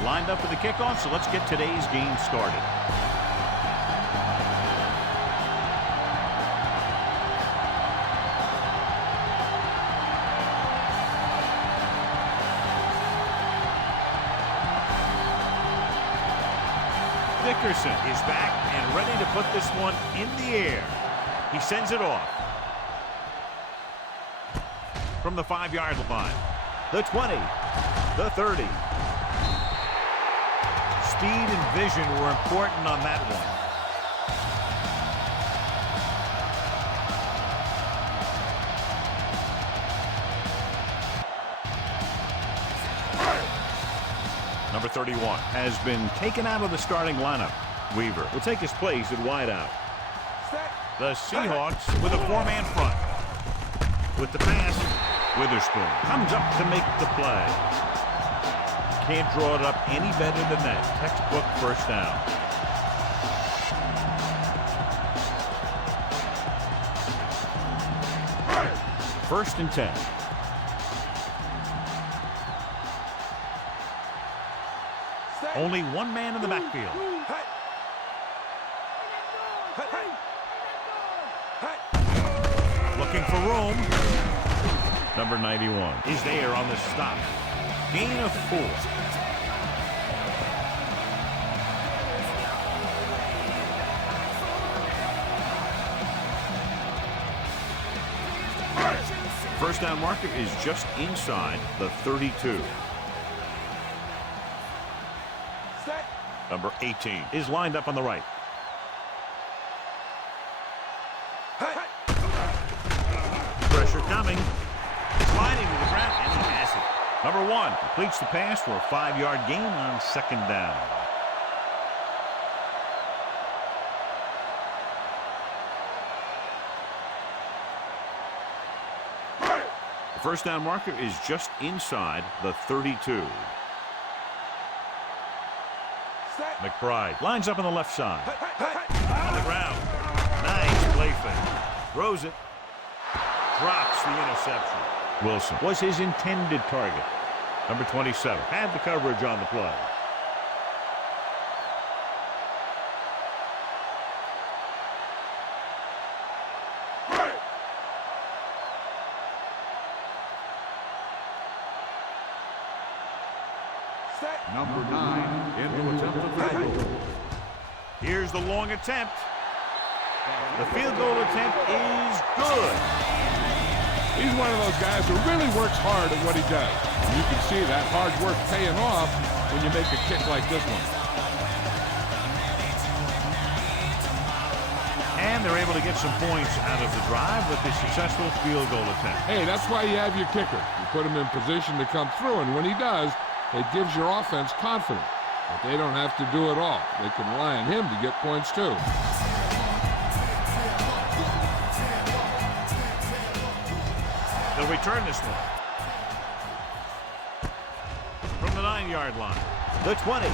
They're lined up for the kickoff, so let's get today's game started. Dickerson is back and ready to put this one in the air. He sends it off. From the 5-yard line. The 20. The 30. Speed and vision were important on that one. Number 31 has been taken out of the starting lineup. Weaver will take his place at wideout. The Seahawks with a 4-man front. With the pass, Witherspoon comes up to make the play. Can't draw it up any better than that. Textbook first down. First and 10. Only one man in the backfield. Looking for room. Number 91 is there on the stop. Gain of 4. First down marker is just inside the 32. Number 18 is lined up on the right. Pressure coming. Sliding to the ground, and he has it. Number 1 completes the pass for a 5-yard gain on second down. The first down marker is just inside the 32. McBride lines up on the left side. On the ground. Nice play fake. Throws it. Drops the interception. Wilson was his intended target. Number 27 had the coverage on the play. Number 9 into attempt the field goal. Here's the long attempt. The field goal attempt is good. He's one of those guys who really works hard at what he does. And you can see that hard work paying off when you make a kick like this one. And they're able to get some points out of the drive with the successful field goal attempt. Hey, that's why you have your kicker. You put him in position to come through, and when he does, it gives your offense confidence. But they don't have to do it all. They can rely on him to get points too. They'll return this one. From the 9-yard line. The 20.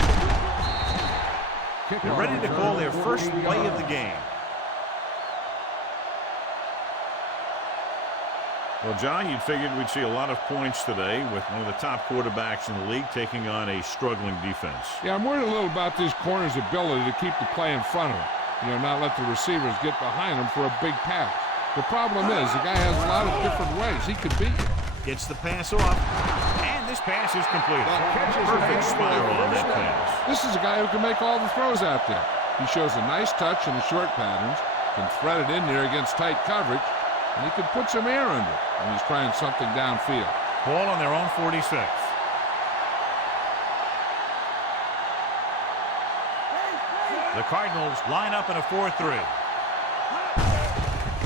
They're ready to call their first play of the game. Well, John, you'd figured we'd see a lot of points today with one of the top quarterbacks in the league taking on a struggling defense. Yeah, I'm worried a little about this corner's ability to keep the play in front of him. You know, not let the receivers get behind him for a big pass. The problem is the guy has a lot of different ways he could beat you. Gets the pass off, and this pass is completed. Perfect spiral on that pass. This is a guy who can make all the throws out there. He shows a nice touch in the short patterns, can thread it in there against tight coverage, and he can put some air under it when he's trying something downfield. Ball on their own 46. The Cardinals line up in a 4-3.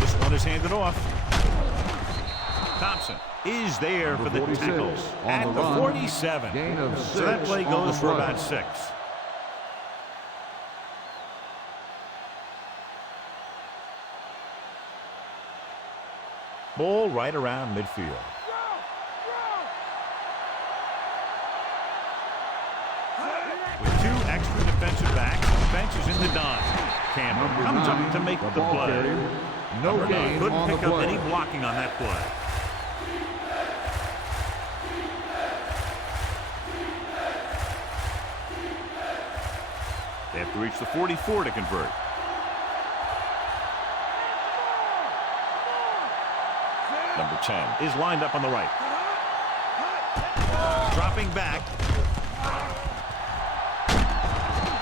This one is handed off. Thompson is there for the tackle at the 47. Gain of 6. So that play goes for about 6. Ball right around midfield. With 2 extra defensive backs, the bench is in the dime. Campbell comes up to make the play. No gain couldn't on the pick up play. any blocking on that play. to reach the 44 to convert. Number 10 is lined up on the right. Dropping back.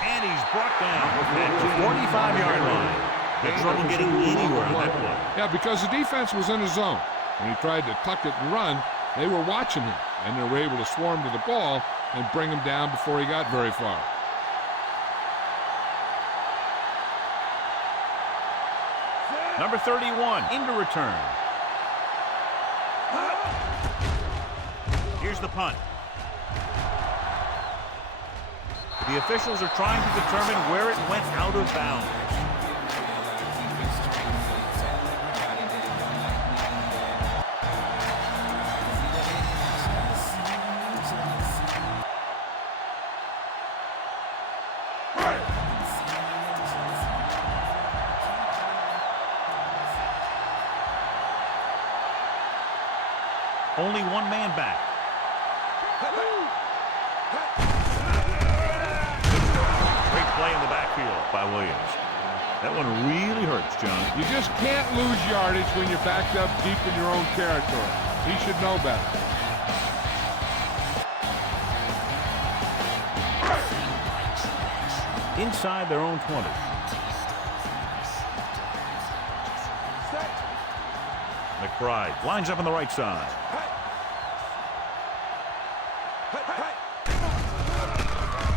And he's brought down at the 45-yard line. Had trouble getting anywhere on that play. Yeah, because the defense was in his zone. When he tried to tuck it and run, they were watching him, and they were able to swarm to the ball and bring him down before he got very far. Number 31 into return. Here's the punt. The officials are trying to determine where it went out of bounds. Only one man back. Great play in the backfield by Williams. That one really hurts, John. You just can't lose yardage when you're backed up deep in your own territory. He should know better. Inside their own 20. McBride lines up on the right side.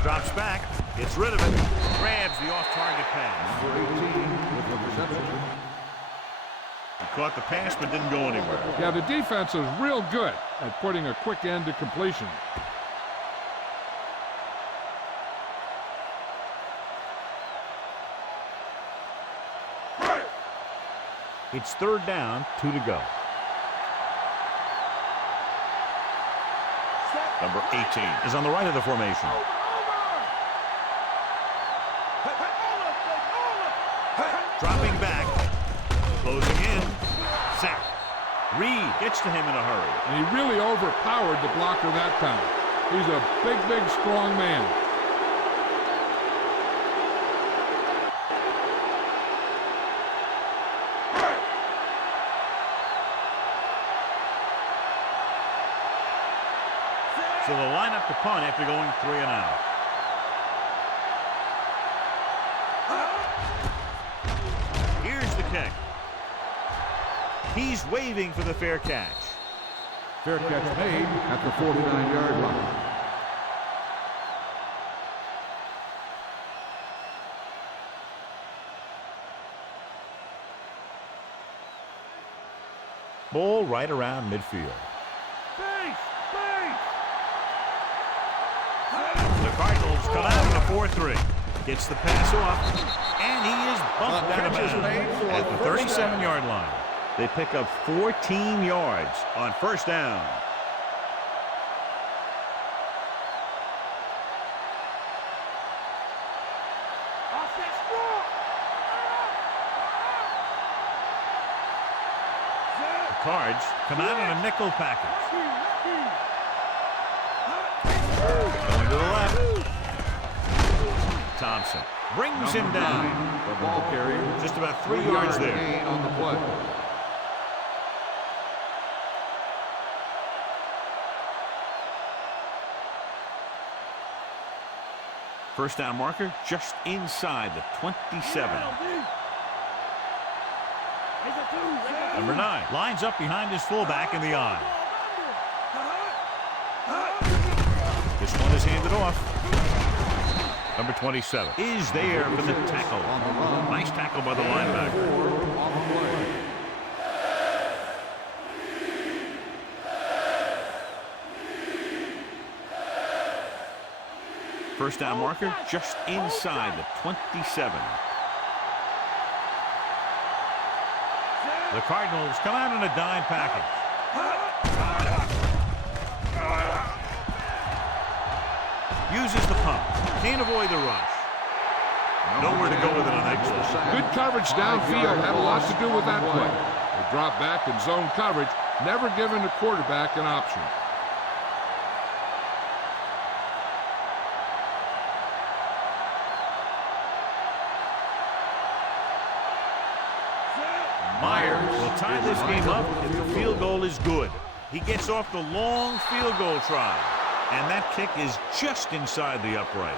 Drops back, gets rid of it, grabs the off-target pass. Number 18 with the reception. He caught the pass but didn't go anywhere. Yeah, the defense is real good at putting a quick end to completion. It's third down, 2 to go. Number 18 is on the right of the formation. Dropping back, closing in, sack. Reed gets to him in a hurry. And he really overpowered the blocker that time. He's a big, big, strong man. So they'll line up to punt after going 3 and out. Here's the kick. He's waving for the fair catch. Fair catch made at the 49-yard line. Ball right around midfield. The Cardinals come out in a 4-3. Gets the pass off, and he is bumped out of bounds at the 37-yard line. They pick up 14 yards on first down. The Cards come out in a nickel package. Going to the left. Thompson brings him down. The ball carrier. Just about 3 yards there. Gain on the play. First down marker just inside the 27. Number 9 lines up behind his fullback in the I. This one is handed off. Number 27 is there for the tackle. Nice tackle by the linebacker. First down marker just inside the 27. The Cardinals come out in a dime package. Uses the pump. Can't avoid the rush. Nowhere to go with it on exit. Good coverage downfield had a lot to do with that play. They dropped back in zone coverage, never giving the quarterback an option. They'll tie this game up if the field goal is good. He gets off the long field goal try, and that kick is just inside the upright.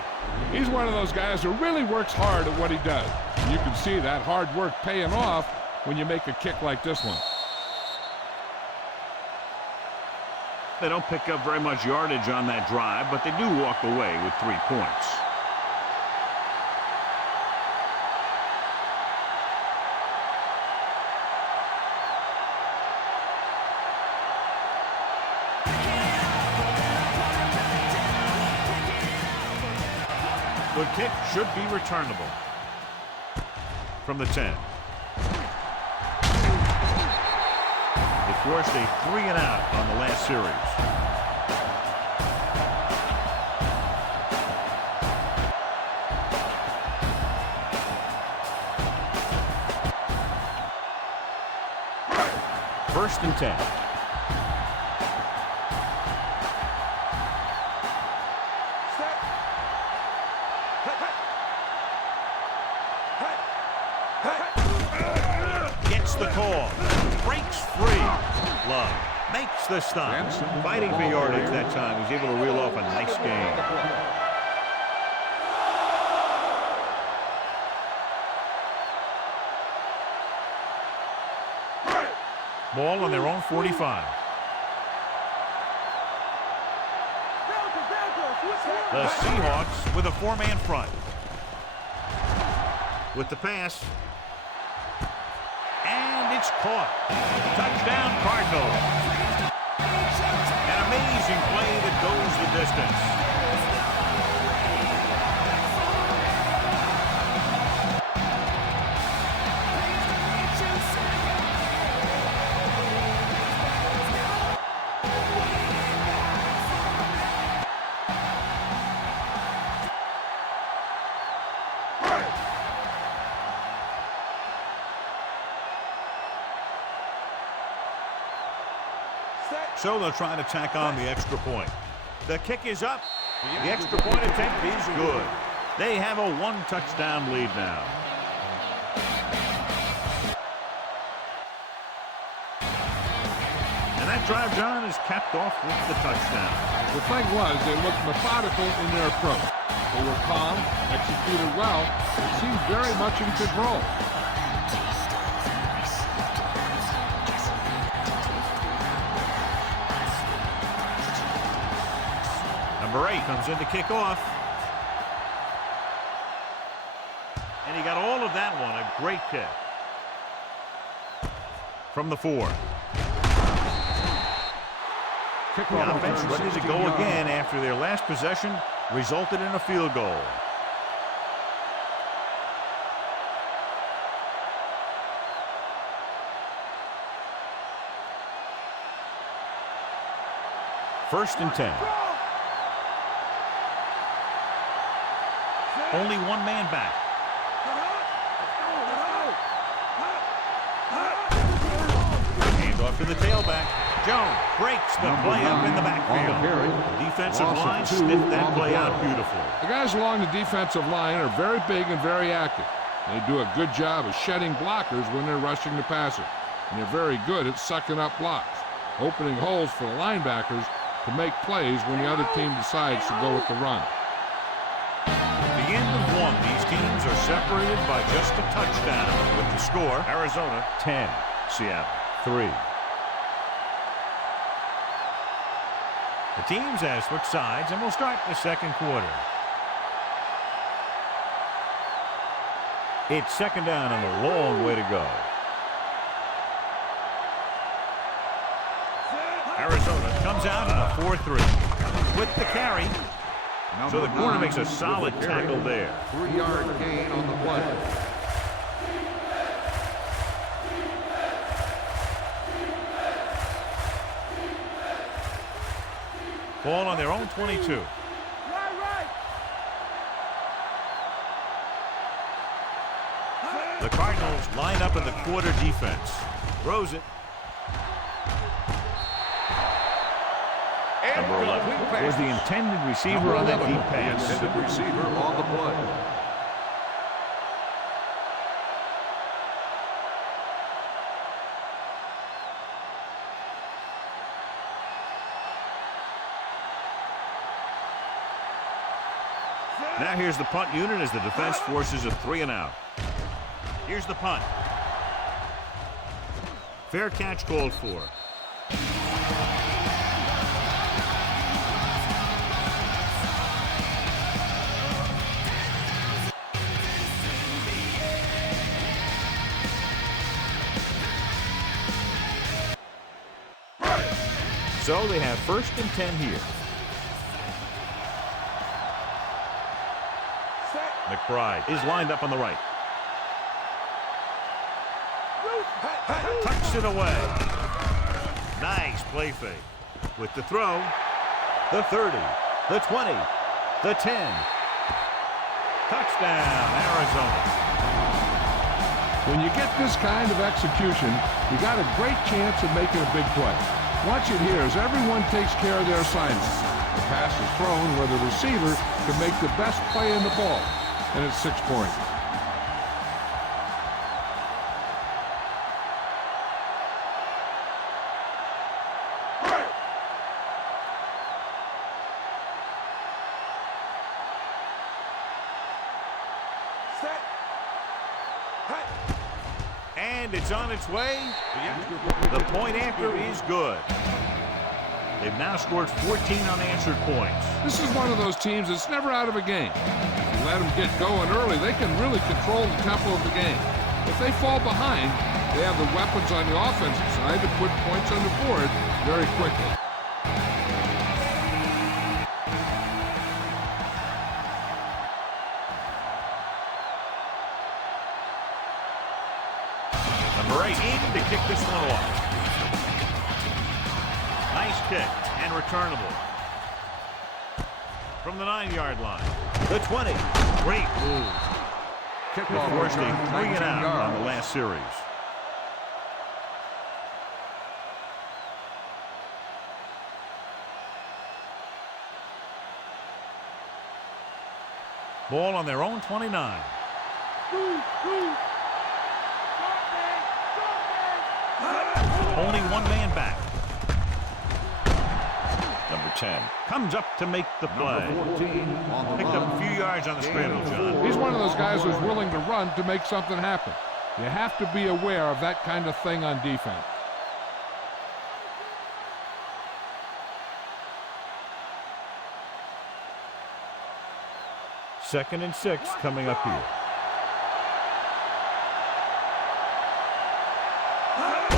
He's one of those guys who really works hard at what he does. You can see that hard work paying off when you make a kick like this one. They don't pick up very much yardage on that drive, but they do walk away with 3 points. The kick should be returnable from the 10. They forced a 3-and-out on the last series. First and 10. Gets the call. Breaks free. Love makes the stop. Fighting for yardage that time. He's able to reel off a nice gain. Ball on their own 45. The Seahawks with a 4-man front. With the pass. And it's caught. Touchdown, Cardinals. An amazing play that goes the distance. So they'll try to tack on the extra point. The kick is up. The extra point attempt is good. They have a 1-touchdown lead now. And that drive, John, is capped off with the touchdown. The thing was, they looked methodical in their approach. They were calm, executed well, and seemed very much in control. Number 8 comes in to kick off. And he got all of that one. A great kick. From the 4. The offense ready to go again after their last possession resulted in a field goal. First and 10. Only one man back. Hand off to the tailback. Jones breaks the play up in the backfield. The defensive line sniffed that play out beautifully. The guys along the defensive line are very big and very active. They do a good job of shedding blockers when they're rushing the passer. And they're very good at sucking up blocks, opening holes for the linebackers to make plays when the other team decides to go with the run. At the end of one, these teams are separated by just a touchdown. With the score, Arizona 10, Seattle 3. The teams have switched sides, and we'll start the second quarter. It's second down and a long way to go. Arizona comes out in a 4-3 with the carry. So the corner makes a solid tackle there. 3-yard gain on the play. Ball on their own 22. The Cardinals line up in the quarter defense. Throws it. Number 11 was the intended receiver on that deep pass. Intended receiver on the play. Now here's the punt unit as the defense forces a 3-and-out. Here's the punt. Fair catch called for. So they have 1st and 10 here. McBride is lined up on the right. Tucks it away. Nice play fake. With the throw, the 30, the 20, the 10. Touchdown, Arizona. When you get this kind of execution, you got a great chance of making a big play. Watch it here as everyone takes care of their assignments. The pass is thrown where the receiver can make the best play in the ball, and it's 6 points. And it's on its way. The point after is good. They've now scored 14 unanswered points. This is one of those teams that's never out of a game. If you let them get going early, they can really control the tempo of the game. If they fall behind, they have the weapons on the offensive side to put points on the board very quickly. Number 8 in to kick this one off. Nice kick and returnable. From the 9-yard line. The 20. Great move. Kickoff Forced a return, 3-and-out 19 on yards. the last series. Ball on their own 29. Only one man back. Number 10 comes up to make the play. Number 14 on the Picked run. up a few yards on the scramble, John. He's one of those guys who's willing to run to make something happen. You have to be aware of that kind of thing on defense. Second and 6 coming up here.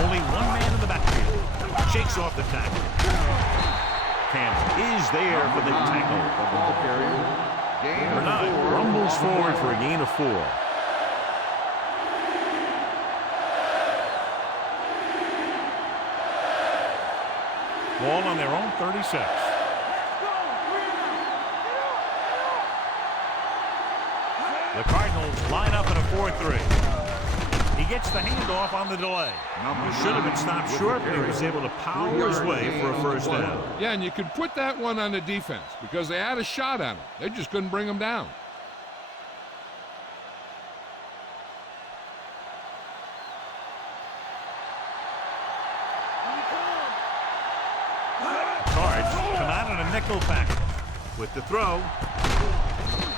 Only one man in the backfield. Shakes off the tackle. Campbell is there for the tackle. The ball carrier. Gain Number of 9 4. rumbles forward for a gain of 4. Ball on their own 36. The Cardinals line up in a 4-3. He gets the handoff on the delay. Number Should have been 9 stopped with short, the but he was carry. able to power his way for a first down. Yeah, and you can put that one on the defense because they had a shot on him. They just couldn't bring him down. Cards come out in a nickel package. With the throw,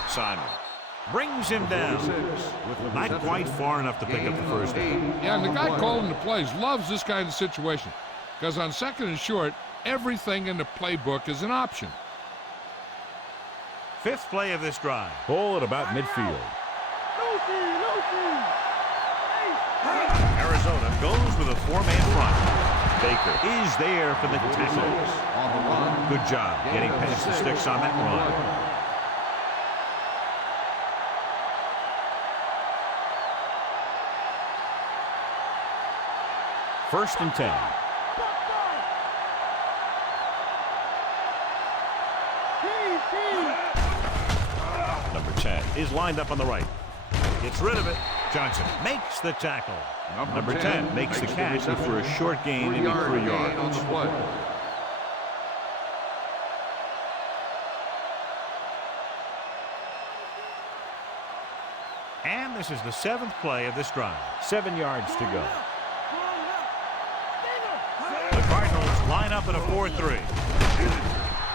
Simon brings him down. 46 with the Not reception. quite far enough to pick up the first down. Yeah, and the guy calling the plays loves this kind of situation because on 2nd and short, everything in the playbook is an option. 5th play of this drive. Ball at about midfield. Arizona goes with a 4-man front. Baker is there for the tackle. On the run. Good job getting past the sticks on that run. First and 10. Number 10 is lined up on the right. Gets rid of it. Johnson makes the tackle. Number 10 makes the catch for a short gain into 3 yards. On the play. And this is the 7th play of this drive. 7 yards to go. The Cardinals line up in a 4-3.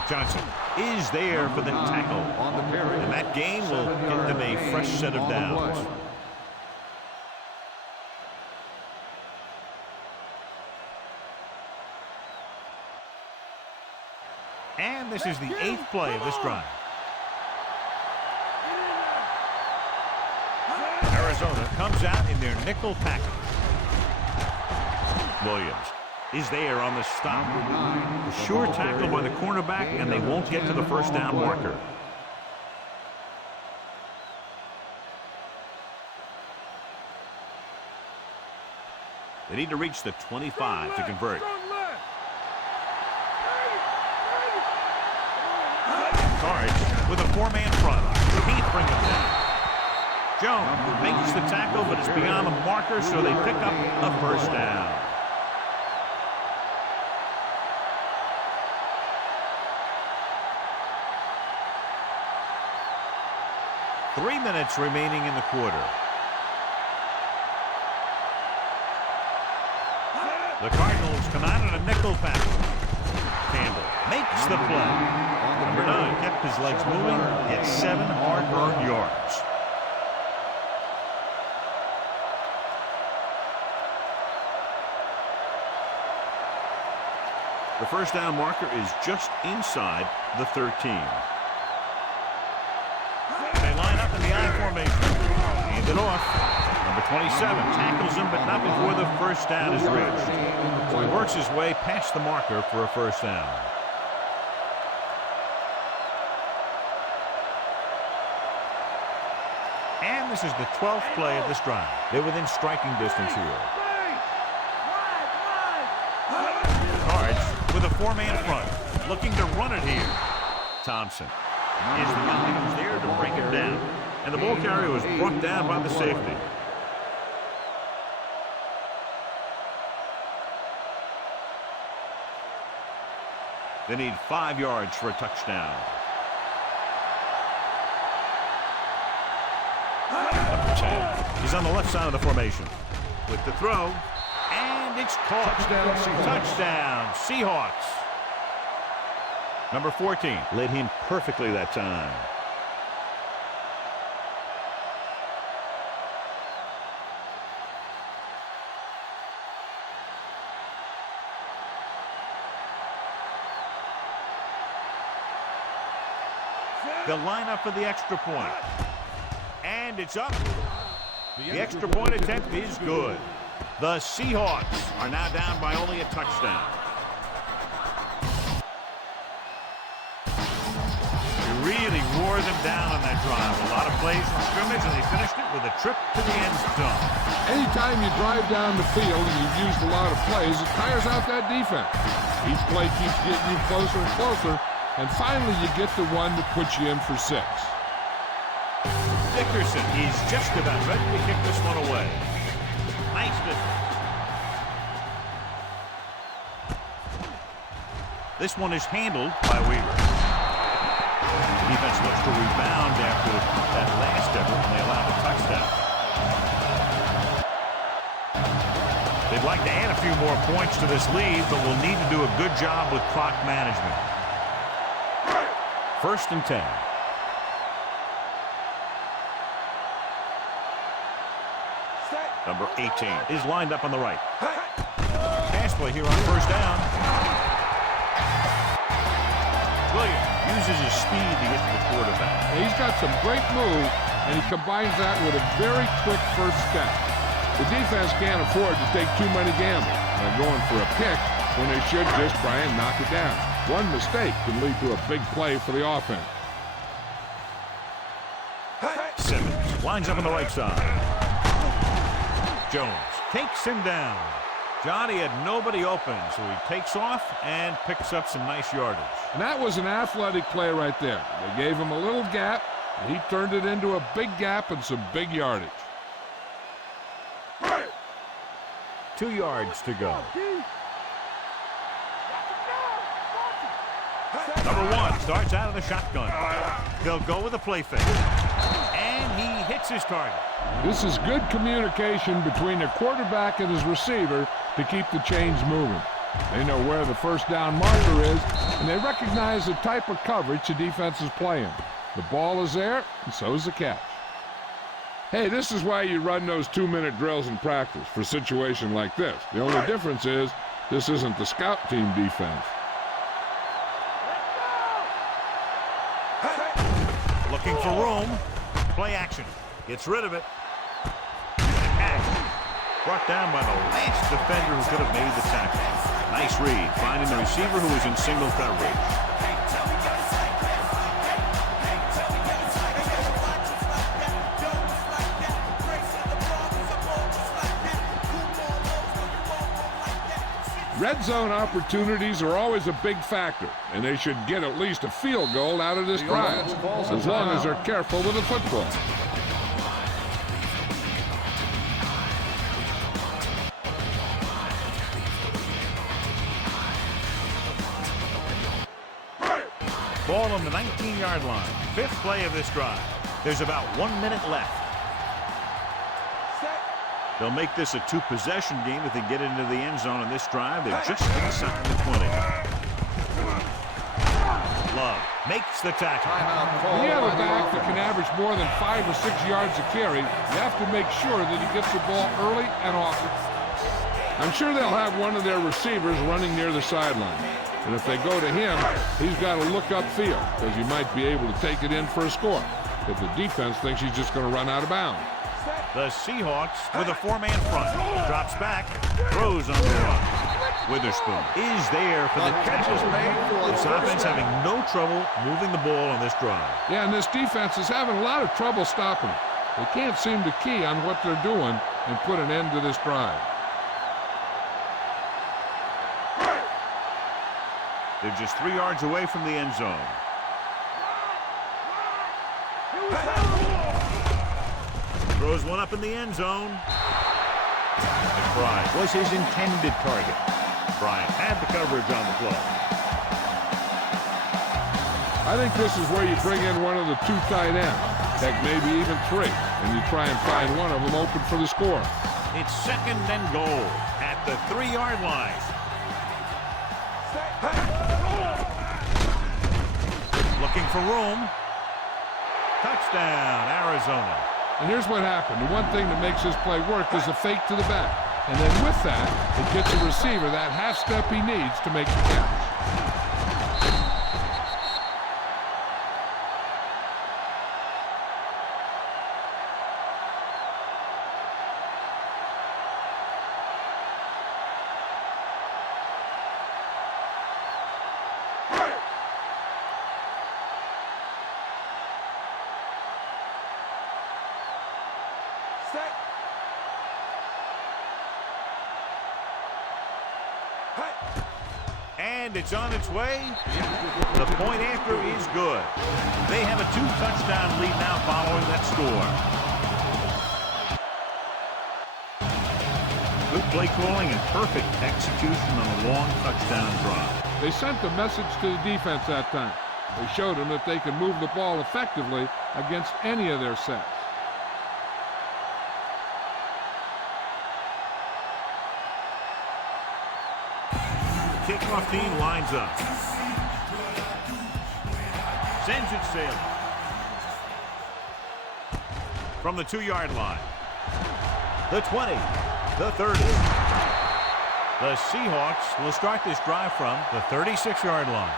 Johnson is there for the tackle. On the carry. And that gain will get them a fresh set of downs. And this is the 8th play of this drive. Arizona comes out in their nickel package. Williams is there on the stop. A sure tackle by the cornerback, and they won't get to the first down marker. They need to reach the 25 to convert. Cards with a 4-man front. Can't bring them down. Jones makes the tackle, but it's beyond the marker, so they pick up a first down. Three minutes remaining in the quarter. The Cardinals come out in a nickel package. Campbell makes the play. Number 9 kept his legs moving, gets 7 hard-earned yards. The first down marker is just inside the 13. They line up in the I formation. Hand it off. Number 27 tackles him, but not before the first down is reached. So he works his way past the marker for a first down. And this is the 12th play of this drive. They're within striking distance here. Cards with a 4-man front, looking to run it here. Thompson is the guy who's there to bring him down. And the ball carrier was brought down by the safety. They need 5 yards for a touchdown. Number 10 is on the left side of the formation. With the throw, and it's caught. Touchdown, Seahawks. Number 14 led him perfectly that time. They'll line up for the extra point. And it's up. The extra point attempt is good. The Seahawks are now down by only a touchdown. They really wore them down on that drive. A lot of plays from scrimmage, and they finished it with a trip to the end zone. Anytime you drive down the field and you've used a lot of plays, it tires out that defense. Each play keeps getting you closer and closer, and finally you get the one that puts you in for 6. Dickerson is just about ready to kick this one away. Nice defense. This one is handled by Weaver. The defense looks to rebound after that last effort, and they allow the touchdown. They'd like to add a few more points to this lead, but will need to do a good job with clock management. 1st and 10. Number 18 is lined up on the right. Pass play here on first down. Williams uses his speed to get to the quarterback. He's got some great move, and he combines that with a very quick first step. The defense can't afford to take too many gambles by going for a pick when they should just try and knock it down. One mistake can lead to a big play for the offense. Simmons lines up on the right side. Jones takes him down. Johnny had nobody open, so he takes off and picks up some nice yardage. And that was an athletic play right there. They gave him a little gap, and he turned it into a big gap and some big yardage. 2 yards to go. Number 1 starts out of the shotgun. They'll go with a play fake. And he hits his target. This is good communication between the quarterback and his receiver to keep the chains moving. They know where the first down marker is, and they recognize the type of coverage the defense is playing. The ball is there, and so is the catch. Hey, this is why you run those 2-minute drills in practice for a situation like this. The only difference is this isn't the scout team defense. Looking for room. Play action. Gets rid of it. Catch. Brought down by the last defender who could have made the tackle. Nice read, finding the receiver who was in single coverage. Red zone opportunities are always a big factor, and they should get at least a field goal out of this drive, as long as they're careful with the football. Ball on the 19-yard line. 5th play of this drive. There's about 1 minute left. They'll make this a 2-possession game if they get into the end zone in this drive. They're just inside the 20. Love makes the tackle. When you have a back that can average more than 5 or 6 yards a carry, you have to make sure that he gets the ball early and often. I'm sure they'll have one of their receivers running near the sideline. And if they go to him, he's got to look upfield because he might be able to take it in for a score if the defense thinks he's just going to run out of bounds. The Seahawks with a 4-man front. Drops back, throws on the run. Witherspoon is there for the catch. This offense having no trouble moving the ball on this drive. Yeah, and this defense is having a lot of trouble stopping it. They can't seem to key on what they're doing and put an end to this drive. They're just 3 yards away from the end zone. Throws one up in the end zone. McBride was his intended target. Bryant had the coverage on the play. I think this is where you bring in one of the 2 tight ends, heck, maybe even 3, and you try and find one of them open for the score. It's 2nd and goal at the 3-yard line. Looking for room. Touchdown, Arizona. And here's what happened. The one thing that makes this play work is a fake to the back. And then with that, it gets the receiver that half step he needs to make the catch. And it's on its way. The point after is good. They have a 2-touchdown lead now following that score. Good play calling and perfect execution on a long touchdown drive. They sent a message to the defense that time. They showed them that they can move the ball effectively against any of their sets. Kickoff team lines up. Sends it sailing. From the 2-yard line. The 20. The 30. The Seahawks will start this drive from the 36-yard line.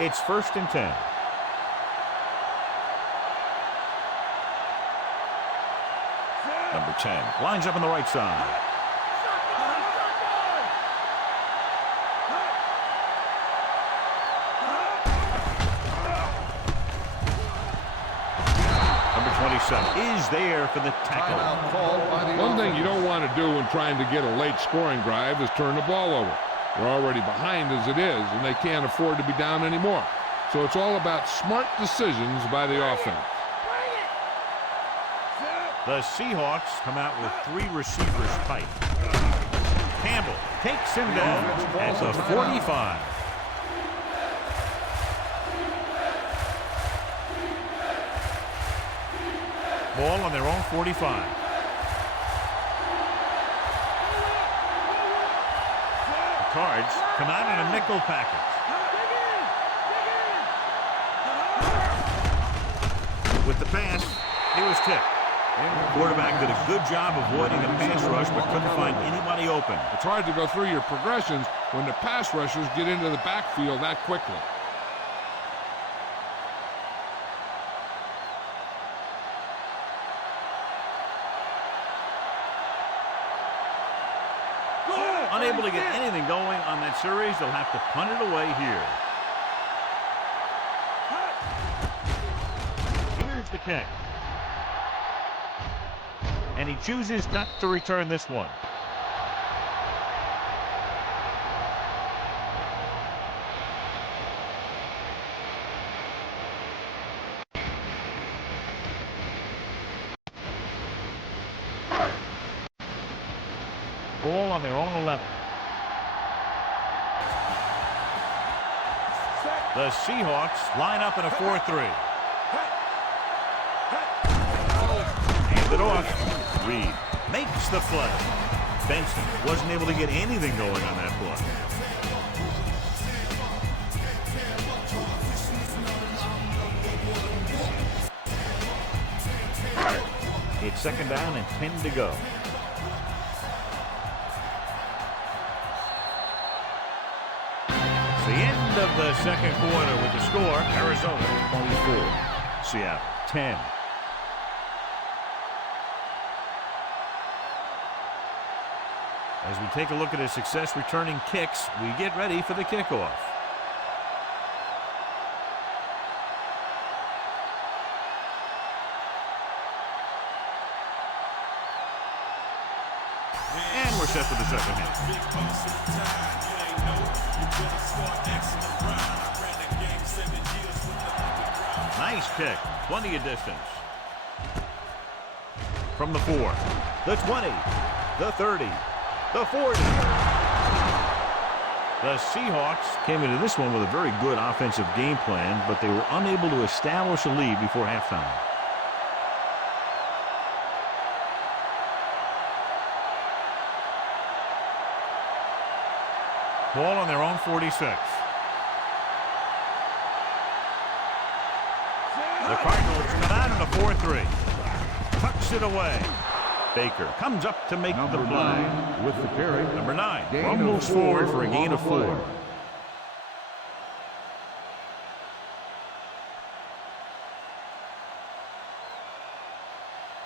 It's 1st and 10. Number 10 lines up on the right side. Number 27 is there for the tackle. One thing you don't want to do when trying to get a late scoring drive is turn the ball over. They're already behind as it is, and they can't afford to be down anymore. So it's all about smart decisions by the offense. The Seahawks come out with 3 receivers tight. Campbell takes him down at the 45. Ball on their own 45. The Cards come out in a nickel package. With the pass, he was tipped. The quarterback did a good job avoiding the pass rush, but couldn't find anybody open. It's hard to go through your progressions when the pass rushers get into the backfield that quickly. Unable to get anything going on that series, they'll have to punt it away here. Here's the kick. And he chooses not to return this one. Ball on their own 11. The Seahawks line up in a 4-3. Hand it off. Reed makes the play. Benson wasn't able to get anything going on that play. It's second down and 10 to go. It's the end of the second quarter with the score. Arizona 24. Seattle 10. As we take a look at his success returning kicks, we get ready for the kickoff. And we're set for the second half. Nice kick, plenty of distance. From the 4, the 20, the 30. The 40. The Seahawks came into this one with a very good offensive game plan, but they were unable to establish a lead before halftime. Ball on their own 46. The Cardinals come out in a 4-3. Tucks it away. Baker comes up to make the play. With the carry. Number 9 rumbles forward for a gain of 4.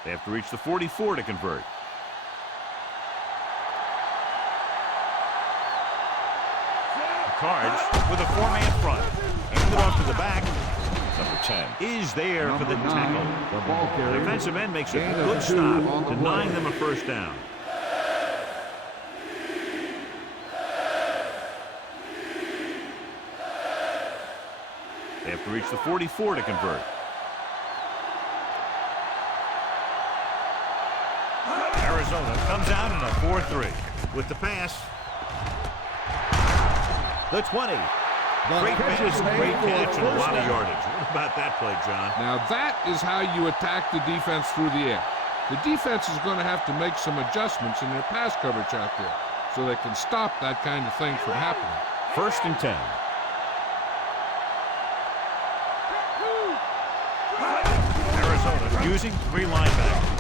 They have to reach the 44 to convert. The Cards with a 4-man front. Hand it off to the back. Number 10 is there for the tackle. The ball carrier. The defensive end makes a good stop, denying them a first down. They have to reach the 44 to convert. Arizona comes out in a 4-3 with the pass. The 20. Great catch and a lot of yardage. What about that play, John? Now that is how you attack the defense through the air. The defense is going to have to make some adjustments in their pass coverage out there so they can stop that kind of thing from happening. First and 10. Arizona using 3 linebackers.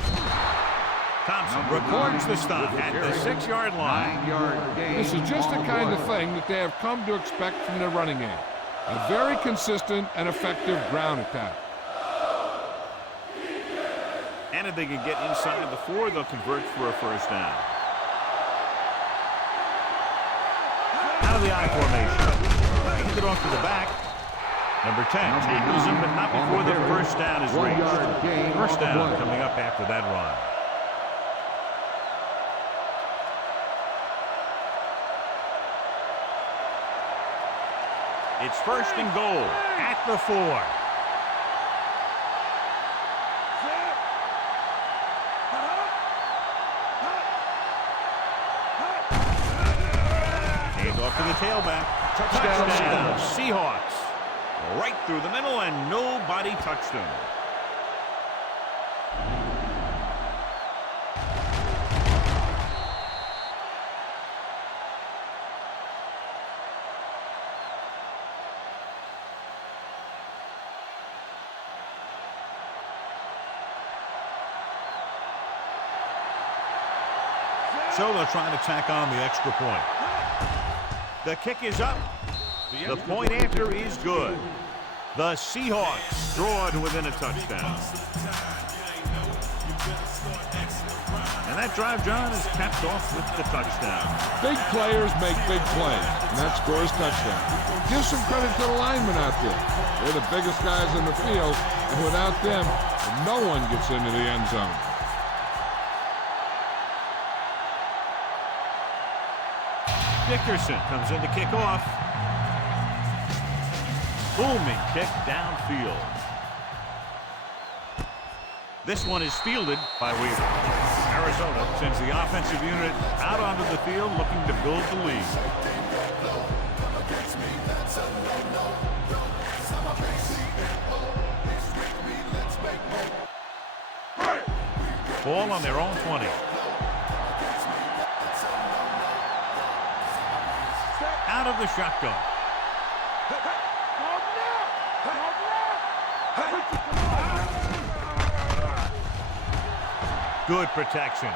Thompson records the stop at the 6-yard line. 9-yard gain. This is just the kind of thing that they have come to expect from their running game. A very consistent and effective ground attack. And if they can get inside the 4, they'll convert for a first down. Out of the I formation. Hand it off to the back. Number 10 tackles him, but not before the first down is reached. First down coming up after that run. It's first and goal at the 4. Hand off to the tailback. Touchdown. Seahawks. Right through the middle, and nobody touched him. So they'll try to tack on the extra point. The kick is up. The point after is good. The Seahawks draw it within a touchdown. And that drive, John, is capped off with the touchdown. Big players make big plays, and that scores touchdown. Give some credit to the linemen out there. They're the biggest guys in the field, and without them, no one gets into the end zone. Dickerson comes in to kick off. Booming kick downfield. This one is fielded by Weaver. Arizona sends the offensive unit out onto the field looking to build the lead. Ball on their own 20. Out of the shotgun. Good protection.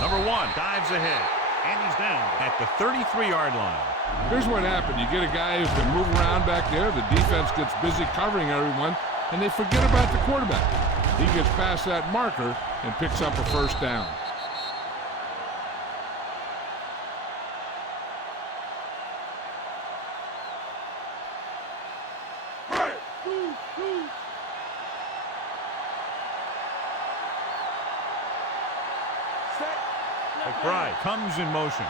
Number 1 dives ahead, and he's down at the 33-yard line. Here's what happened. You get a guy who can move around back there. The defense gets busy covering everyone, and they forget about the quarterback. He gets past that marker and picks up a first down. McBride comes in motion.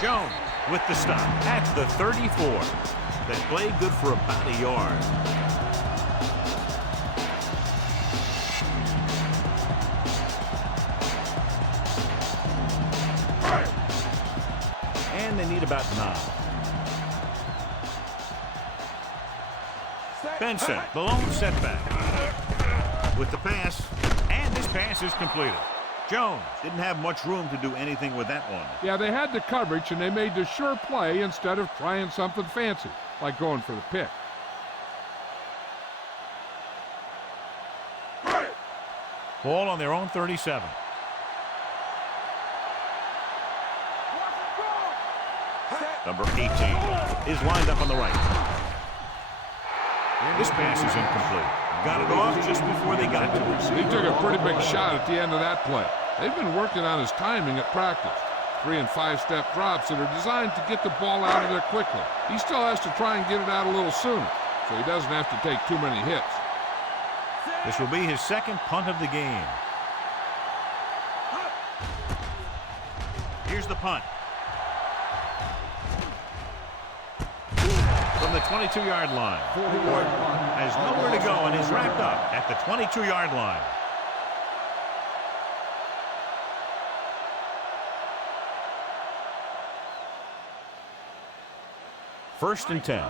Jones with the stop at the 34. That play good for about a yard. And they need about 9. Benson, the lone setback. With the pass, and this pass is completed. Jones didn't have much room to do anything with that one. Yeah, they had the coverage, and they made the sure play instead of trying something fancy, like going for the pick. Ball on their own 37. Number 18 is lined up on the right. This pass is incomplete. Got it off just before they got to it. He took a pretty big shot at the end of that play. They've been working on his timing at practice. 3- and 5-step drops that are designed to get the ball out of there quickly. He still has to try and get it out a little sooner, so he doesn't have to take too many hits. This will be his second punt of the game. Here's the punt. From the 22-yard line. Gordon has nowhere to go and is wrapped up at the 22-yard line. First and 10.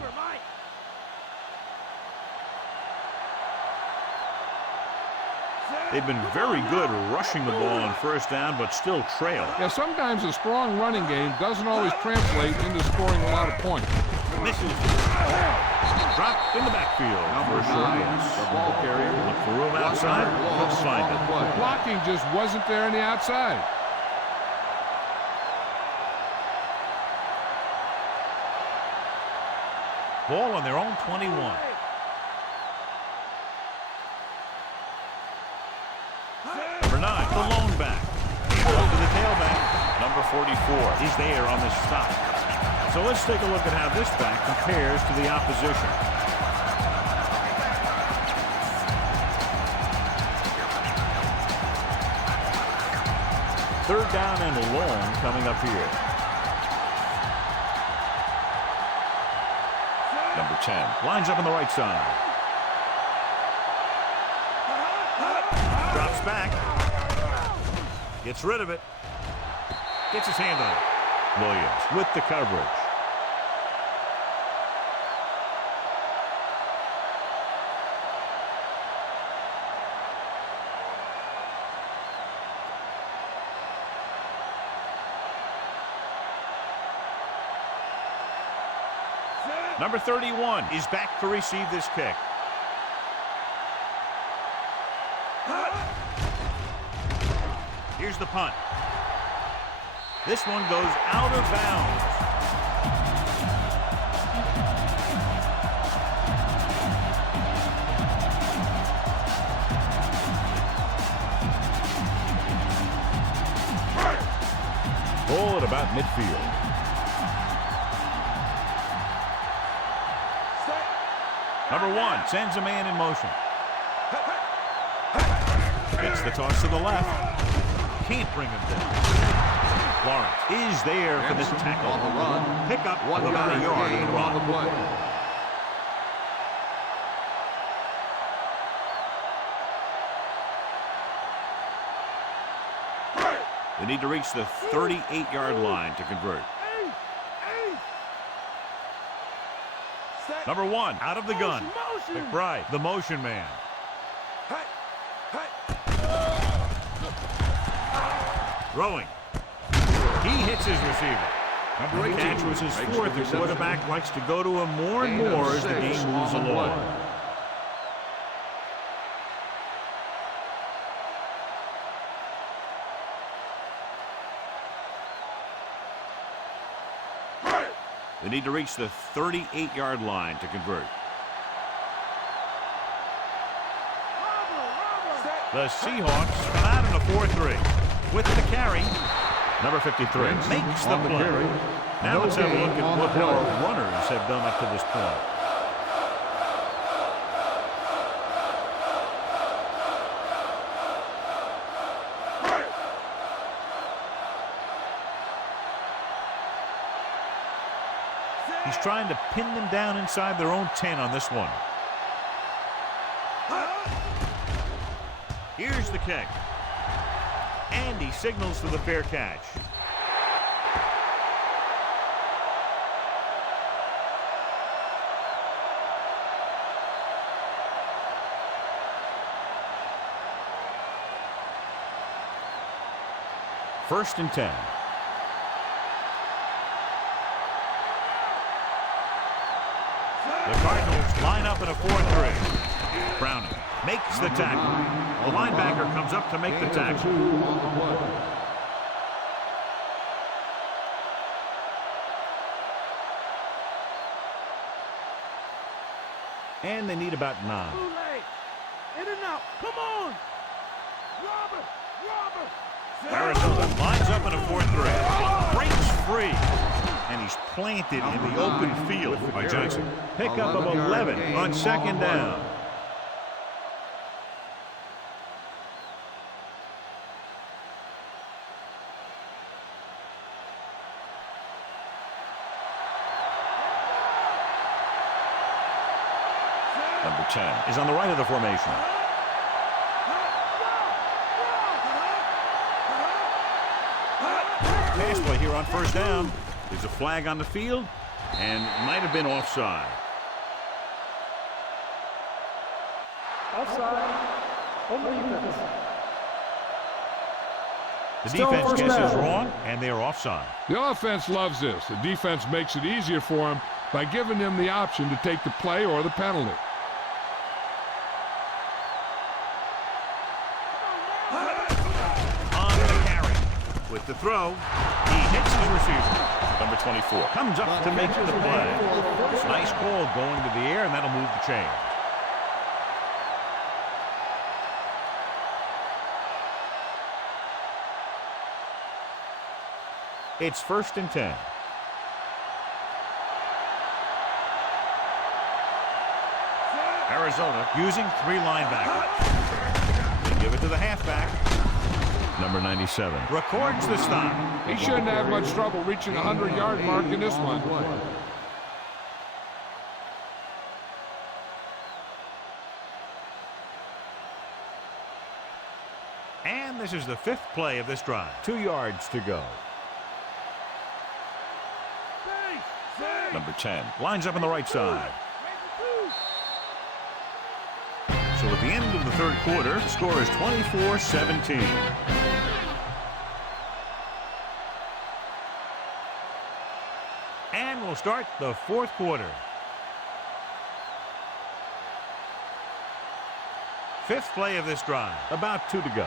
They've been very good rushing the ball on first down, but still trail. Yeah, sometimes a strong running game doesn't always translate into scoring a lot of points. Misses. Dropped in the backfield. Number 9, the ball carrier. Look for room outside. Couldn't find it. The blocking just wasn't there on the outside. Ball on their own 21. Number 9, the lone back. Ball to the tailback. Number 44 is there on the stop. So let's take a look at how this back compares to the opposition. Third down and long coming up here. Number 10 lines up on the right side. Drops back. Gets rid of it. Gets his hand on it. Williams with the coverage. Number 31 is back to receive this kick. Here's the punt. This one goes out of bounds. Ball at about midfield. Number 1 sends a man in motion. Gets the toss to the left. Can't bring him down. Lawrence is there for this tackle. On the run. Pick up of about a yard on the run. On the play. They need to reach the 38-yard line to convert. Number 1 out of the gun. McBride, the motion man. Throwing. He hits his receiver. Number 18 catch was his fourth. The quarterback likes to go to him more and more as the game moves along. They need to reach the 38-yard line to convert. The Seahawks come out in a 4-3. With the carry, number 53 makes the play. Now let's have a look at what our runners have done up to this point. He's trying to pin them down inside their own 10 on this one. Here's the kick. And he signals for the fair catch. First and 10. The Cardinals line up in a 4-3. Browning makes the tackle. The linebacker comes up to make the tackle. And they need about 9. Too late. In and out. Come on. Robert. Arizona lines up in a 4-3. Breaks free. And he's planted in the open field by Johnson. Pickup of 11 on second down. Number 10 is on the right of the formation. Pass play here on first down. There's a flag on the field and might have been offside. The defense guesses wrong, and they are offside. The offense loves this. The defense makes it easier for them by giving them the option to take the play or the penalty. On the carry. With the throw, he hits his receiver. Number 24 comes up to make the play. Nice call going to the air, and that'll move the chain. It's first and 10. Arizona using 3 linebackers. They give it to the halfback. Number 97 records the stop. He shouldn't have much trouble reaching the 100-yard mark in this one. And this is the 5th play of this drive. 2 yards to go. Number 10 lines up on the right side. So at the end of the third quarter, the score is 24-17. And we'll start the fourth quarter. Fifth play of this drive. About 2 to go.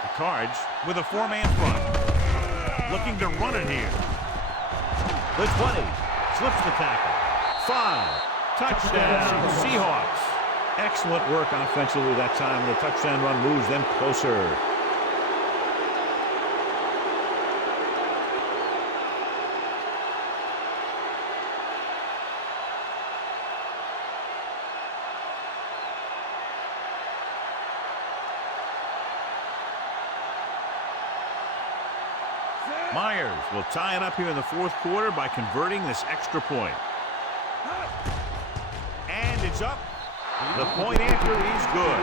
The Cards with a 4-man front. Looking to run it here. The 20. Slips the tackle. 5. Touchdown, Seahawks. Excellent work offensively that time. The touchdown run moves them closer. Myers will tie it up here in the fourth quarter by converting this extra point. And it's up. The point after is good.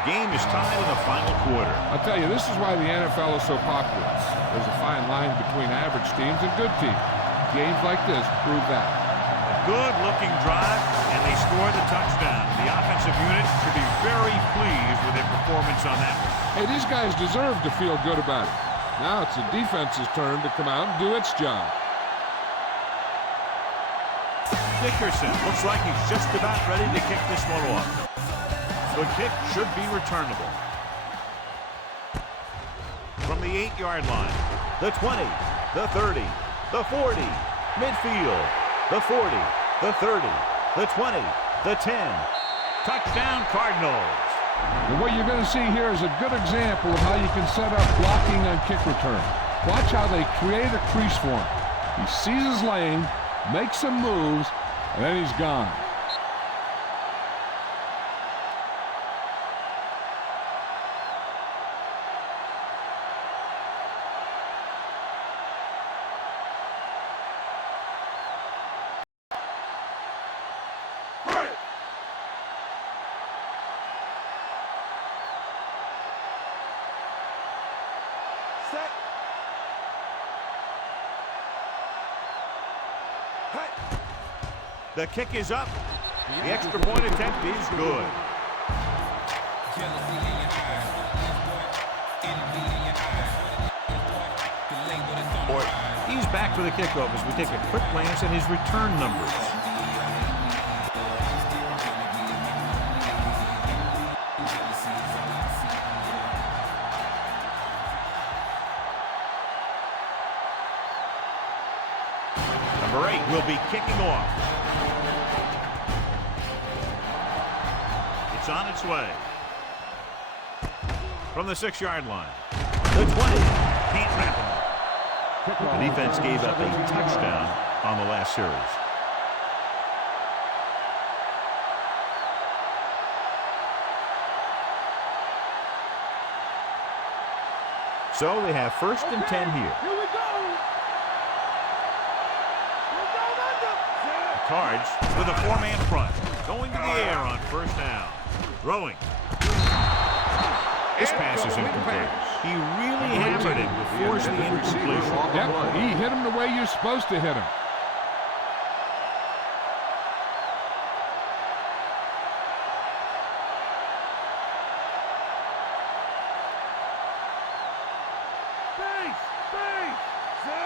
The game is tied in the final quarter. I'll tell you, this is why the NFL is so popular. There's a fine line between average teams and good teams. Games like this prove that. A good-looking drive, and they score the touchdown. The offensive unit should be very pleased with their performance on that one. Hey, these guys deserve to feel good about it. Now it's the defense's turn to come out and do its job. Dickerson looks like he's just about ready to kick this one off. The kick should be returnable. From the 8-yard line, the 20, the 30, the 40, midfield, the 40, the 30, the 20, the 10. Touchdown, Cardinals. And what you're going to see here is a good example of how you can set up blocking on kick return. Watch how they create a crease for him. He sees his lane, makes some moves, and then he's gone. The kick is up. The extra point attempt is good. He's back for the kickoff as we take a quick glance at his return numbers. Number 8 will be kicking off. It's on its way. From the 6-yard line. The 20. Can't wrap him up. The defense gave up a touchdown on the last series. So they have 1st and 10 here. Here we go. The Cards with a 4-man front. Going to the air on 1st down. Throwing. This pass is incomplete. He really hammered it to force the incompletion. Yep, he hit him the way you're supposed to hit him.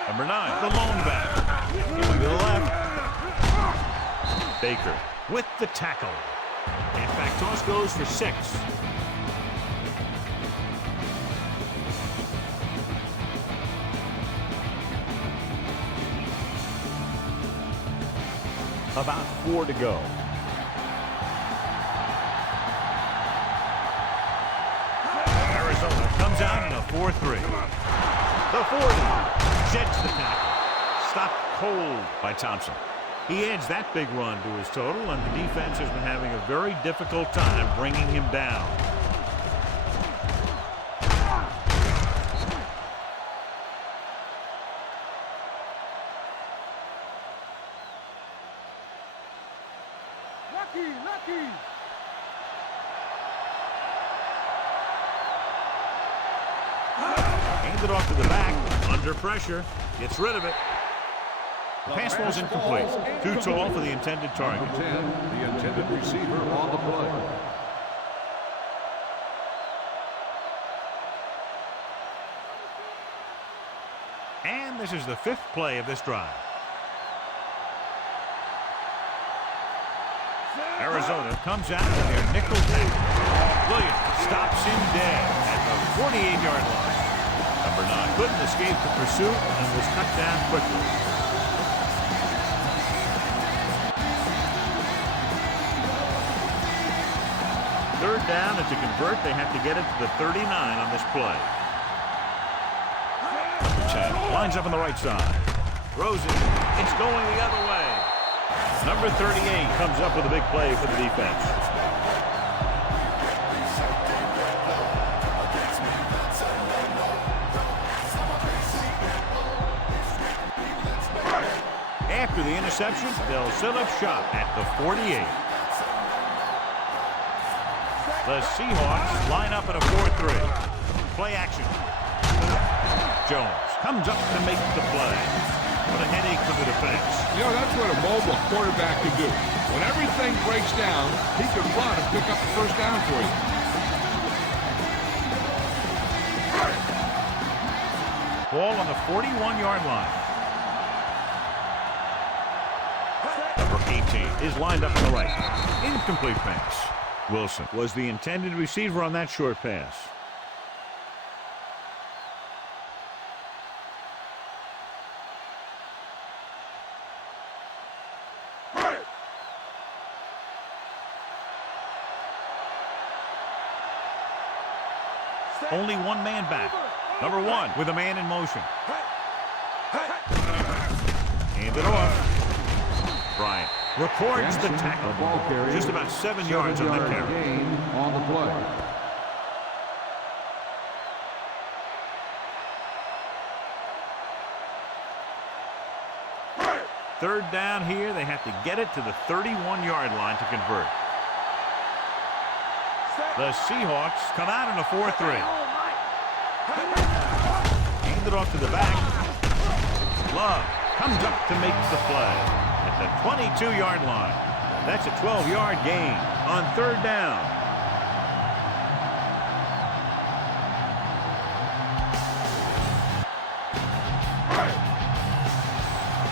Number 9, the lone back. Going to the left. Baker with the tackle. In fact, toss goes for 6. About 4 to go. Arizona comes out in a 4-3. The 40 jets the tackle. Stopped cold by Thompson. He adds that big run to his total, and the defense has been having a very difficult time bringing him down. Lucky. Hands it off to the back. Under pressure. Gets rid of it. The pass ball's incomplete. Too tall for the intended target. Number 10, the intended receiver on the play. And this is the 5th play of this drive. Arizona comes out in their nickel tackle. Williams stops him dead at the 48-yard line. Number 9 couldn't escape the pursuit and was cut down quickly. Third down, and to convert, they have to get it to the 39 on this play. Lines up on the right side. Throws it. It's going the other way. Number 38 comes up with a big play for the defense. After the interception, they'll set up shop at the 48. The Seahawks line up in a 4-3. Play action. Jones comes up to make the play. What a headache for the defense. You know, that's what a mobile quarterback can do. When everything breaks down, he can run and pick up the first down for you. Ball on the 41-yard line. Number 18 is lined up on the right. Incomplete pass. Wilson was the intended receiver on that short pass. Only one man back. Number 1 with a man in motion. Hand it off. Bryant records the tackle. Just about 7 yards on that carry. Gain on the play. Third down here. They have to get it to the 31-yard line to convert. The Seahawks come out in a 4-3. Hand it off to the back. Love comes up to make the play at the 22-yard line. That's a 12-yard gain on third down.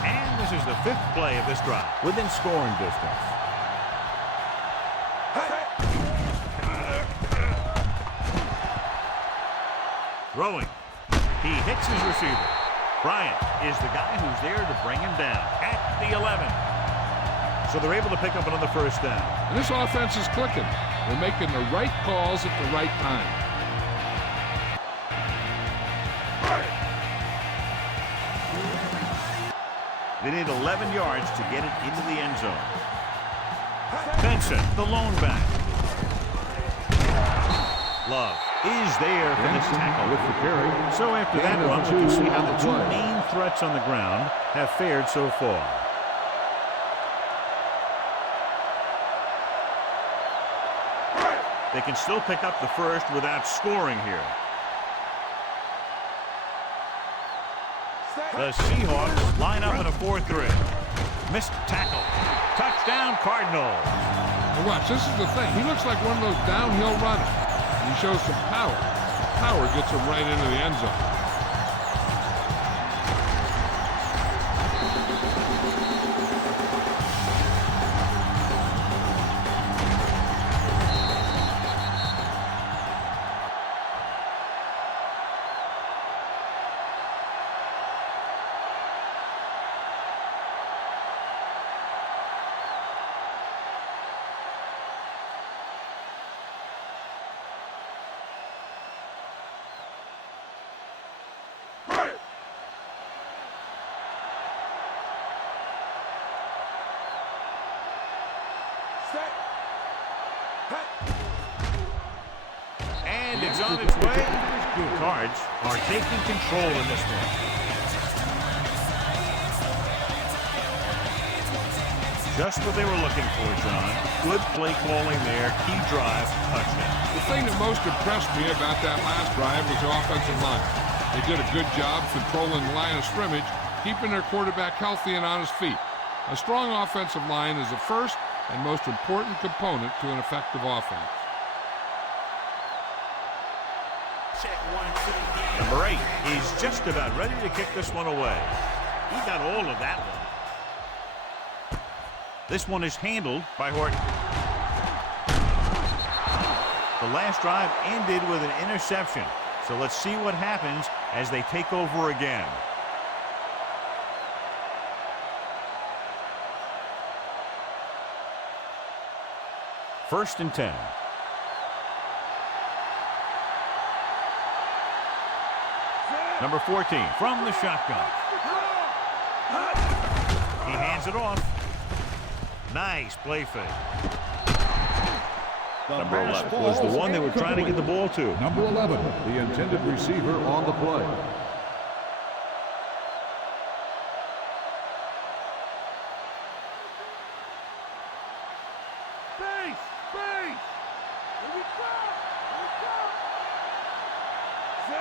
And this is the 5th play of this drive within scoring distance. Throwing. He hits his receiver. Bryant is the guy who's there to bring him down at the 11. So they're able to pick up another first down. And this offense is clicking. They're making the right calls at the right time. They need 11 yards to get it into the end zone. Benson, the lone back. Love is there for this tackle. With the carry. So after that run, we can see how the 2 main threats on the ground have fared so far. They can still pick up the first without scoring here. The Seahawks line up in a 4-3. Missed tackle. Touchdown, Cardinals. Now watch, this is the thing. He looks like one of those downhill runners. He shows some power. Power gets him right into the end zone. And it's on its way. The Cards are taking control in this one. Just what they were looking for, John. Good play calling there. Key drive, touchdown. The thing that most impressed me about that last drive was the offensive line. They did a good job controlling the line of scrimmage, keeping their quarterback healthy and on his feet. A strong offensive line is the first and most important component to an effective offense. Number 8 is just about ready to kick this one away. He got all of that one. This one is handled by Horton. The last drive ended with an interception. So let's see what happens as they take over again. First and 10. Number 14 from the shotgun. He hands it off. Nice play fake. Number 11 was the one they were trying to get the ball to. Number 11, the intended receiver on the play.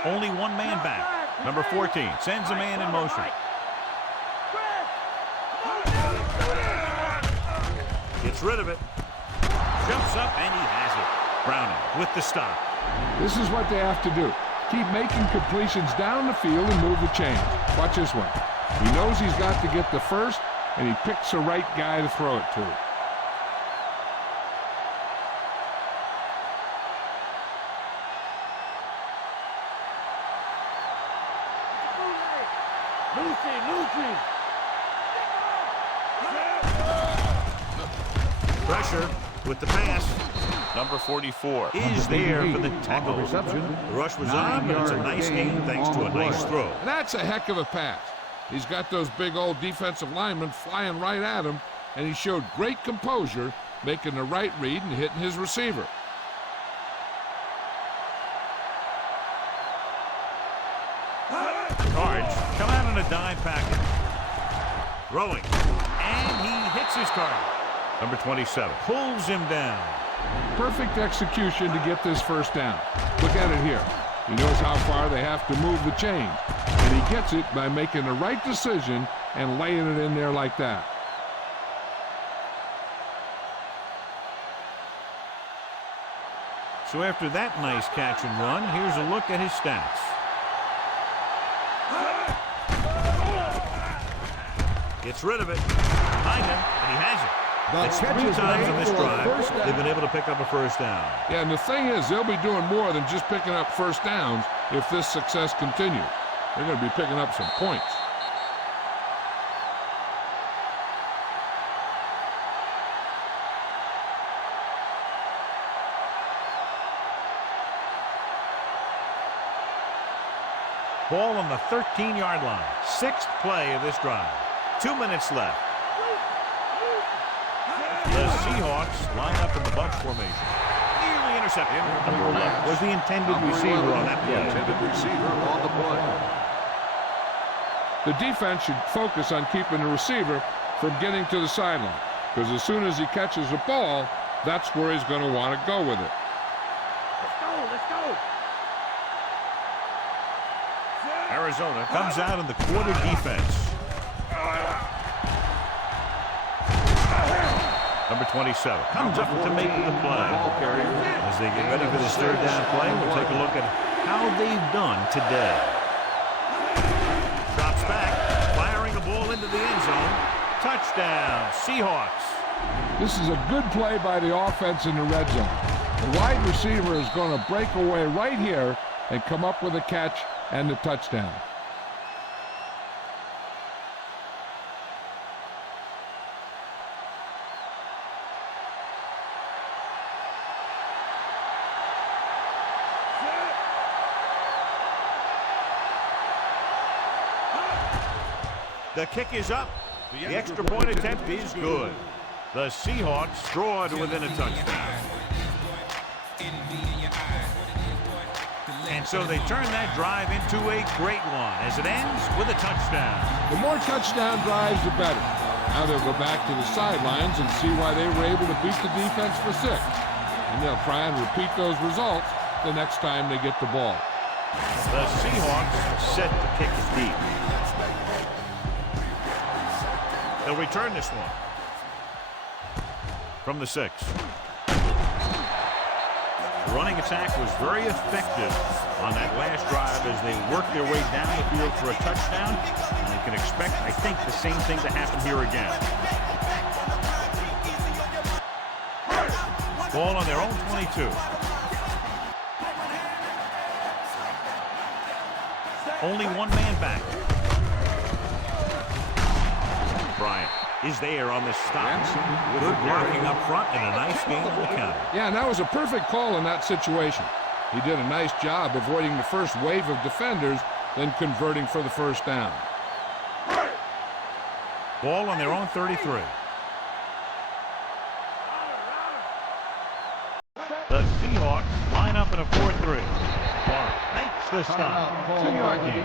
Only one man back. Number 14 sends a man in motion. Gets rid of it. Jumps up and he has it. Browning with the stop. This is what they have to do. Keep making completions down the field and move the chains. Watch this one. He knows he's got to get the first, and he picks the right guy to throw it to. Pressure with the pass. Number 44 is there for the tackle. Reception. The rush was on, but it's a nice gain thanks to a nice throw. And that's a heck of a pass. He's got those big old defensive linemen flying right at him, and he showed great composure, making the right read and hitting his receiver. Cards come out on a dime packet. Throwing, and he hits his target. Number 27 pulls him down. Perfect execution to get this first down. Look at it here. He knows how far they have to move the chain, and he gets it by making the right decision and laying it in there like that. So after that nice catch and run, here's a look at his stats. Gets rid of it. Behind him, and he has it. It's 3 times on this drive they've been able to pick up a first down. Yeah, and the thing is, they'll be doing more than just picking up first downs if this success continues. They're going to be picking up some points. Ball on the 13-yard line. 6th play of this drive. 2 minutes left. The Seahawks line up in the bunch formation. Nearly intercepted. Number 11 was the intended receiver on that play. The intended receiver on the play. The defense should focus on keeping the receiver from getting to the sideline, because as soon as he catches the ball, that's where he's going to want to go with it. Let's go. Arizona comes out in the quarter defense. Number 27 comes up to make the play. As they get ready for this third down play, we'll take a look at how they've done today. Drops back, firing a ball into the end zone. Touchdown, Seahawks. This is a good play by the offense in the red zone. The wide receiver is going to break away right here and come up with a catch and the touchdown. The kick is up. The extra point attempt is good. The Seahawks draw to within a touchdown. And so they turn that drive into a great one as it ends with a touchdown. The more touchdown drives, the better. Now they'll go back to the sidelines and see why they were able to beat the defense for 6. And they'll try and repeat those results the next time they get the ball. The Seahawks set to kick it deep. They'll return this one from the 6. The running attack was very effective on that last drive as they worked their way down the field for a touchdown. And you can expect, I think, the same thing to happen here again. Ball on their own 22. Only one man back. Bryant is there on the stop. Good blocking up front and a nice gain on the counter. Yeah, and that was a perfect call in that situation. He did a nice job avoiding the first wave of defenders, then converting for the first down. Ball on their own 33. The Seahawks line up in a 4-3. Clark makes the stop. 2-yard gain.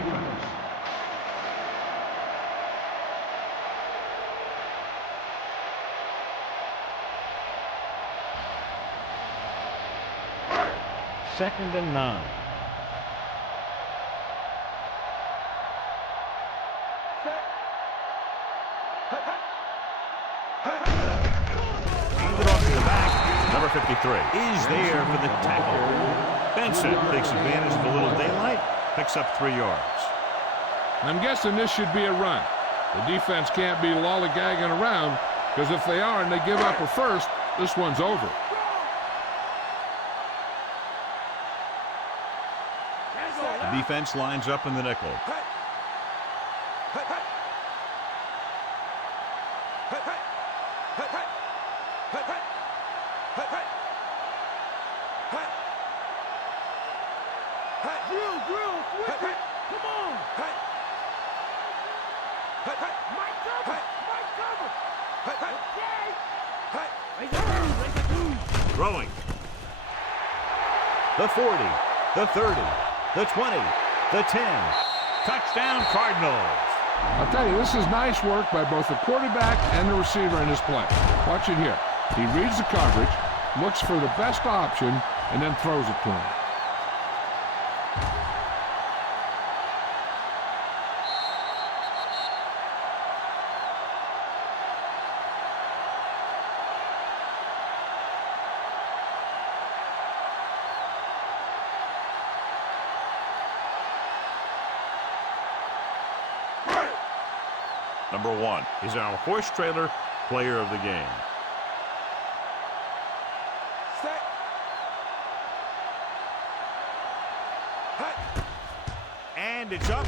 Second and 9. Hand it off to the back. Number 53 is there for the tackle. Benson takes advantage of a little daylight, picks up 3 yards. I'm guessing this should be a run. The defense can't be lollygagging around, because if they are and they give up a first, this one's over. The defense lines up in the nickel. Drill, switch it. Come on. Mike cover. Okay. Throwing. The 40, the 30, the 20, the 10. Touchdown, Cardinals. I'll tell you, this is nice work by both the quarterback and the receiver in this play. Watch it here. He reads the coverage, looks for the best option, and then throws it to him. Number 1 is our horse trailer player of the game. And it's up.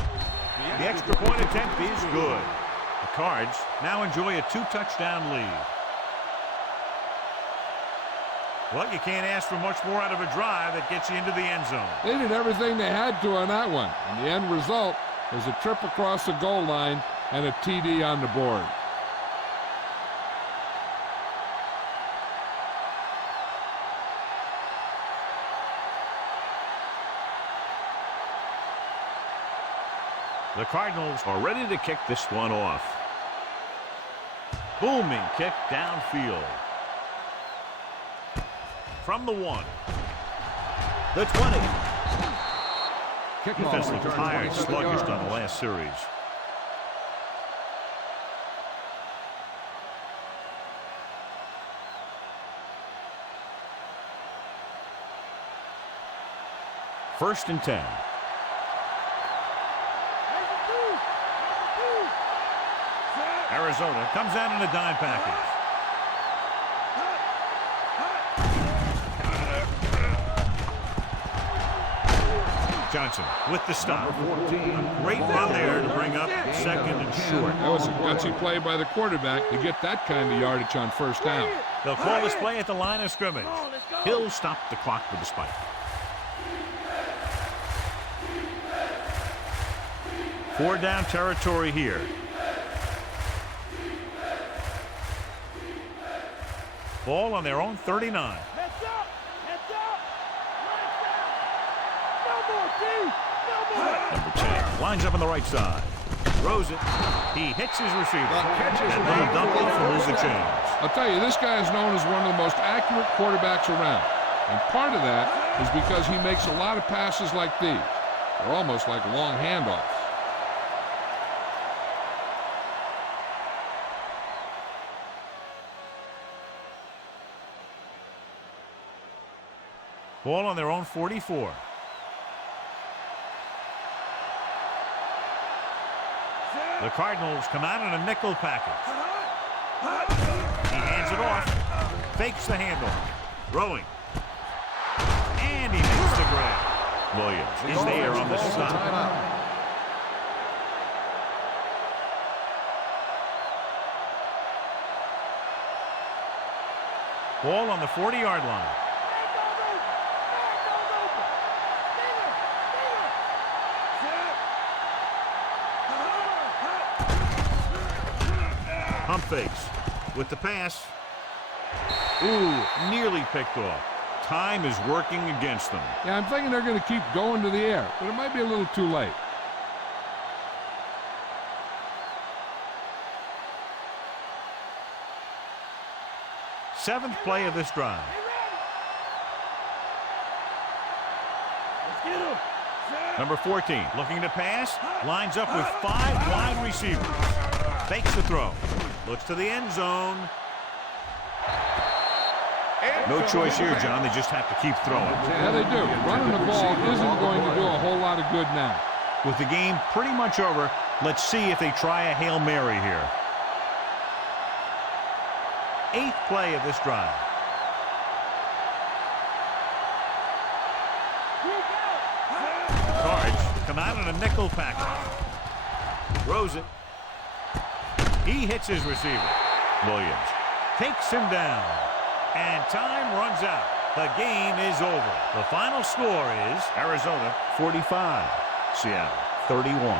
The extra point attempt is good. The Cards now enjoy a 2-touchdown lead. Well, you can't ask for much more out of a drive that gets you into the end zone. They did everything they had to on that one. And the end result is a trip across the goal line and a TD on the board. The Cardinals are ready to kick this one off. Booming kick downfield. From the 1. The 20. Defense looked tired, sluggish on the last series. First and 10. Arizona comes out in a dime package. Johnson with the stop. A great run there to bring up second and short. That was a gutsy play by the quarterback to get that kind of yardage on first down. They'll call this play at the line of scrimmage. He'll stop the clock with the spike. Four down territory here. Ball on their own 39. Heads up! No more, D! No more! Number 10 lines up on the right side. Throws it. He hits his receiver. And they'll dump it for lose the chains. I'll tell you, this guy is known as one of the most accurate quarterbacks around. And part of that is because he makes a lot of passes like these. They're almost like long handoffs. Ball on their own 44. The Cardinals come out in a nickel package. He hands it off. Fakes the handoff. Throwing. And he makes the grab. Williams is there on the stop. Ball on the 40-yard line. Pump fakes with the pass. Ooh, nearly picked off. Time is working against them. Yeah, I'm thinking they're going to keep going to the air, but it might be a little too late. Seventh play of this drive. Number 14 looking to pass. Lines up with 5 wide receivers. Fakes the throw. Looks to the end zone. No choice here, John. They just have to keep throwing. Yeah, they do. Running the ball isn't going to do a whole lot of good now. With the game pretty much over, let's see if they try a Hail Mary here. 8th play of this drive. Cards come out in a nickel package. Throws it. He hits his receiver. Williams takes him down. And time runs out. The game is over. The final score is Arizona 45, Seattle 31.